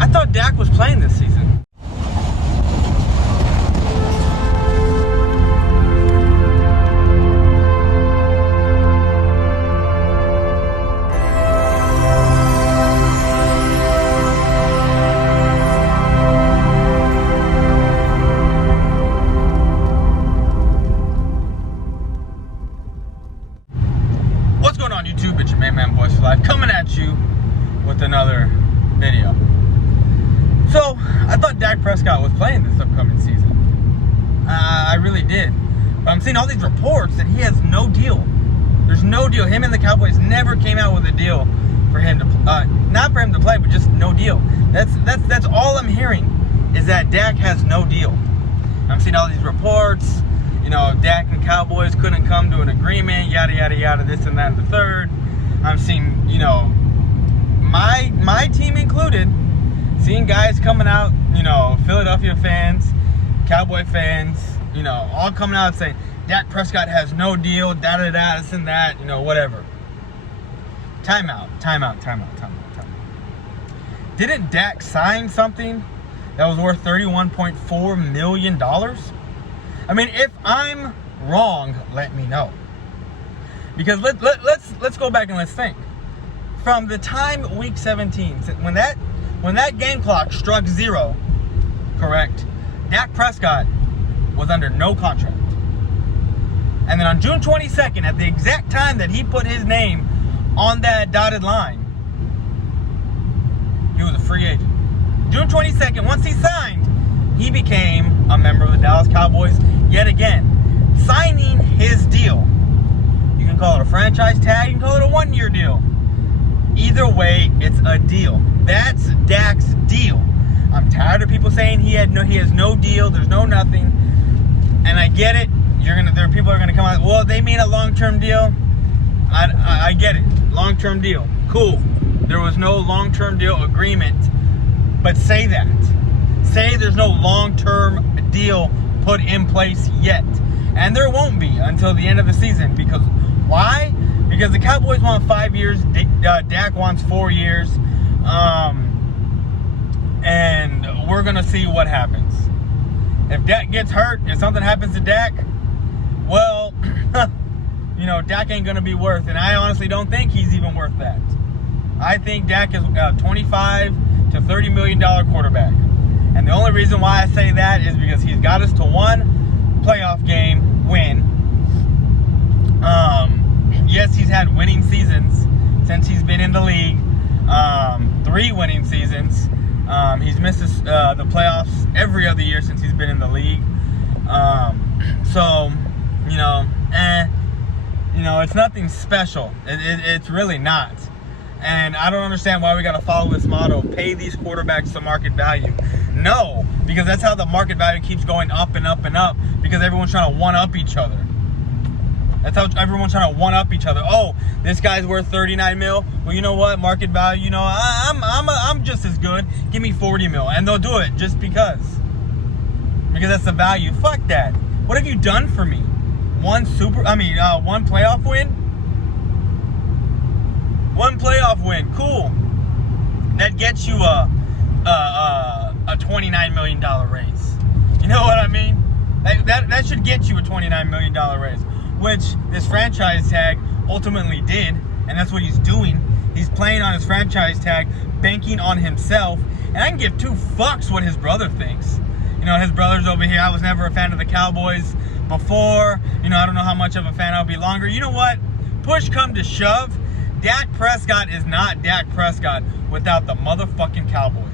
I thought Dak was playing this season. What's going on YouTube? It's your man Boys for Life coming at you with another video. So I thought Dak Prescott was playing this upcoming season. I really did. But I'm seeing all these reports that he has no deal. There's no deal. Him and the Cowboys never came out with a deal for him to not for him to play, but just no deal. That's all I'm hearing is that Dak has no deal. I'm seeing all these reports. You know, Dak and Cowboys couldn't come to an agreement, yada, yada, yada, this and that and the third. I'm seeing, you know, my team included, seeing guys coming out, you know, Philadelphia fans, Cowboy fans, you know, all coming out saying, Dak Prescott has no deal, da-da-da, this and that, you know, whatever. Time out. Didn't Dak sign something that was worth $31.4 million? I mean, if I'm wrong, let me know. Because let's go back and let's think. From the time week 17, when that game clock struck 0, correct? Dak Prescott was under no contract. And then on June 22nd, at the exact time that he put his name on that dotted line, he was a free agent. June 22nd, once he signed, he became a member of the Dallas Cowboys yet again, signing his deal. You can call it a franchise tag, you can call it a 1-year deal. Either way, it's a deal. That's Dak's deal. I'm tired of people saying he has no deal, there's no nothing. And I get it. People are gonna come out, well, they mean a long-term deal. I get it. Long-term deal. Cool. There was no long-term deal agreement. But say that. Say there's no long-term deal put in place yet. And there won't be until the end of the season. Because why? Because the Cowboys want 5 years. Dak wants 4 years. And we're going to see what happens. If Dak gets hurt, if something happens to Dak, well, you know, Dak ain't going to be worth. And I honestly don't think he's even worth that. I think Dak is a $25 to $30 million quarterback. And the only reason why I say that is because he's got us to one playoff game win. Yes, he's had winning seasons since he's been in the league. 3 winning seasons. He's missed the playoffs every other year since he's been in the league. So, you know, it's nothing special. It's really not. And I don't understand why we got to follow this motto, pay these quarterbacks to market value. No, because that's how the market value keeps going up and up and up, because everyone's trying to one-up each other. That's how everyone's trying to one-up each other. Oh, this guy's worth 39 mil. Well, you know what? Market value, you know, I'm just as good. Give me 40 mil. And they'll do it just because. Because that's the value. Fuck that. What have you done for me? One playoff win? One playoff win, cool. That gets you a $29 million raise. You know what I mean? That should get you a $29 million raise, which this franchise tag ultimately did, and that's what he's doing. He's playing on his franchise tag, banking on himself, and I can give 2 fucks what his brother thinks. You know, his brother's over here. I was never a fan of the Cowboys before. You know, I don't know how much of a fan I'll be longer. You know what? Push come to shove, Dak Prescott is not Dak Prescott without the motherfucking Cowboys.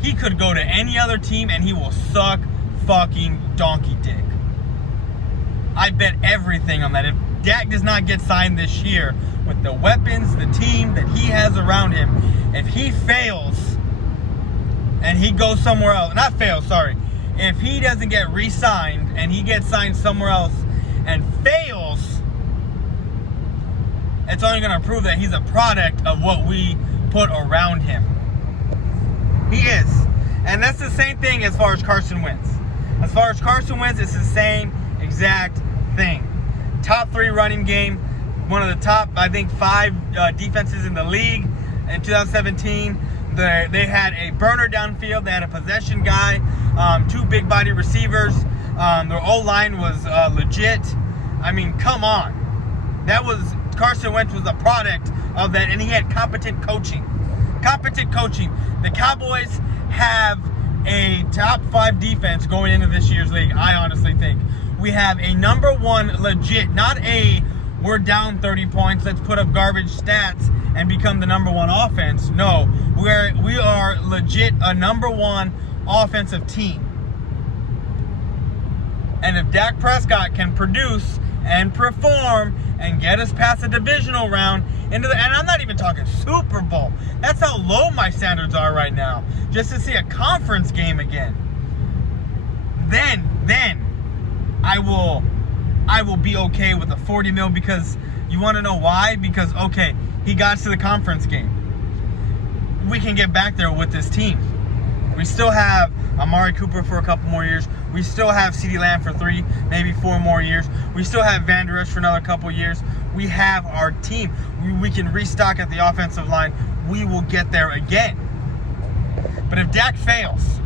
He could go to any other team and he will suck fucking donkey dick. I bet everything on that. If Dak does not get signed this year with the weapons, the team that he has around him, if he fails and he goes somewhere else, not fails, sorry. If he doesn't get re-signed and he gets signed somewhere else and fails, it's only going to prove that he's a product of what we put around him. He is. And that's the same thing as far as Carson Wentz. As far as Carson Wentz, it's the same exact thing. Top 3 running game. One of the top, I think, 5 defenses in the league in 2017. They had a burner downfield. They had a possession guy, 2 big body receivers. Their O-line was legit. I mean, come on. Carson Wentz was a product of that, and he had competent coaching. Competent coaching. The Cowboys have a top 5 defense going into this year's league, I honestly think. We have a number 1 legit, not a we're down 30 points, let's put up garbage stats and become the number 1 offense. No, we are legit a number 1 offensive team. And if Dak Prescott can produce and perform and get us past the divisional round and I'm not even talking Super Bowl. That's how low my standards are right now. Just to see a conference game again. Then I will be okay with the 40 mil, because you want to know why? Because, okay, he got to the conference game. We can get back there with this team. We still have Amari Cooper for a couple more years. We still have CeeDee Lamb for 3, maybe 4 more years. We still have Van Der Esch for another couple years. We have our team. We can restock at the offensive line. We will get there again. But if Dak fails,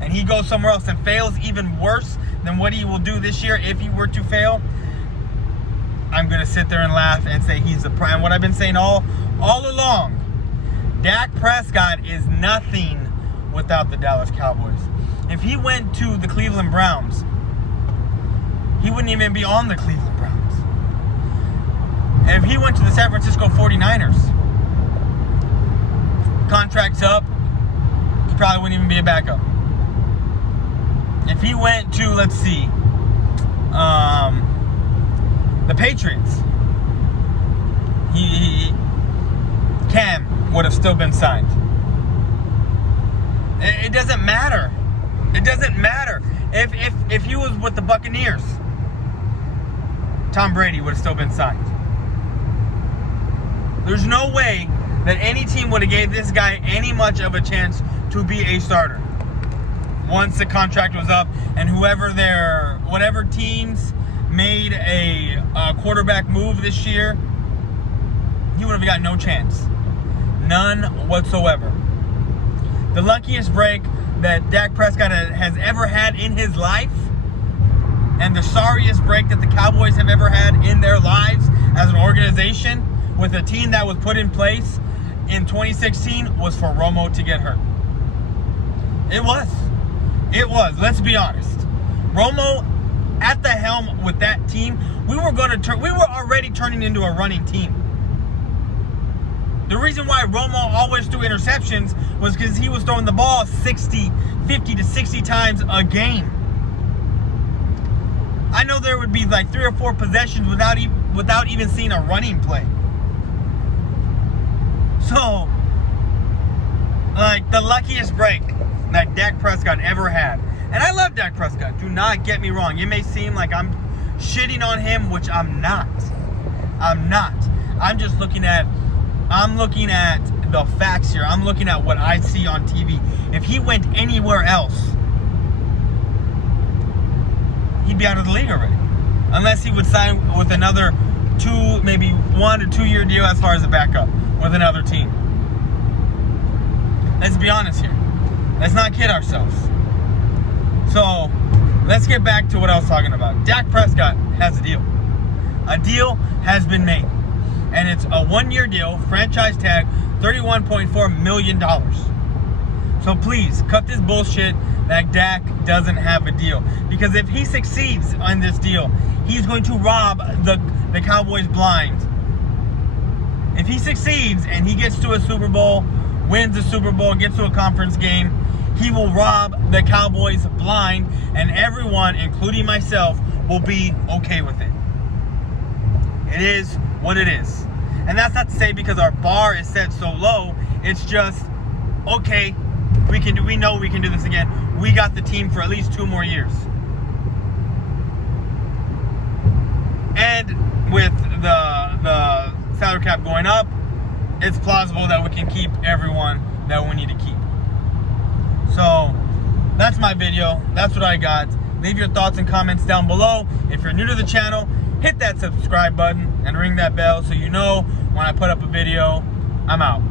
and he goes somewhere else and fails even worse than what he will do this year if he were to fail, I'm going to sit there and laugh and say he's the prime. What I've been saying all along, Dak Prescott is nothing without the Dallas Cowboys. If he went to the Cleveland Browns, he wouldn't even be on the Cleveland Browns. And if he went to the San Francisco 49ers, contract's up, he probably wouldn't even be a backup. If he went to, let's see, the Patriots, Cam would have still been signed. It doesn't matter. It doesn't matter. If he was with the Buccaneers, Tom Brady would have still been signed. There's no way that any team would have gave this guy any much of a chance to be a starter once the contract was up, and whatever teams made a quarterback move this year, he would have got no chance. None whatsoever. The luckiest break that Dak Prescott has ever had in his life, and the sorriest break that the Cowboys have ever had in their lives as an organization with a team that was put in place in 2016, was for Romo to get hurt. It was. Let's be honest. Romo at the helm with that team, we were already turning into a running team. The reason why Romo always threw interceptions was because he was throwing the ball 50 to 60 times a game. I know there would be like 3 or 4 possessions without even seeing a running play. So, like, the luckiest break that Dak Prescott ever had. And I love Dak Prescott. Do not get me wrong. It may seem like I'm shitting on him, which I'm not. I'm just looking at the facts here. I'm looking at what I see on TV. If he went anywhere else, he'd be out of the league already. Unless he would sign with another 2, maybe 1 or 2 year deal as far as a backup with another team. Let's be honest here. Let's not kid ourselves. So, let's get back to what I was talking about. Dak Prescott has a deal. A deal has been made. And it's a 1-year deal, franchise tag, $31.4 million. So please, cut this bullshit that Dak doesn't have a deal. Because if he succeeds on this deal, he's going to rob the Cowboys blind. If he succeeds and he gets to a Super Bowl, wins the Super Bowl, gets to a conference game, he will rob the Cowboys blind, and everyone, including myself, will be okay with it. It is what it is. And that's not to say because our bar is set so low. It's just, okay, we know we can do this again. We got the team for at least 2 more years. And with the salary cap going up, it's plausible that we can keep everyone that we need to keep. So, that's my video. That's what I got. Leave your thoughts and comments down below. If you're new to the channel, hit that subscribe button and ring that bell so you know when I put up a video. I'm out.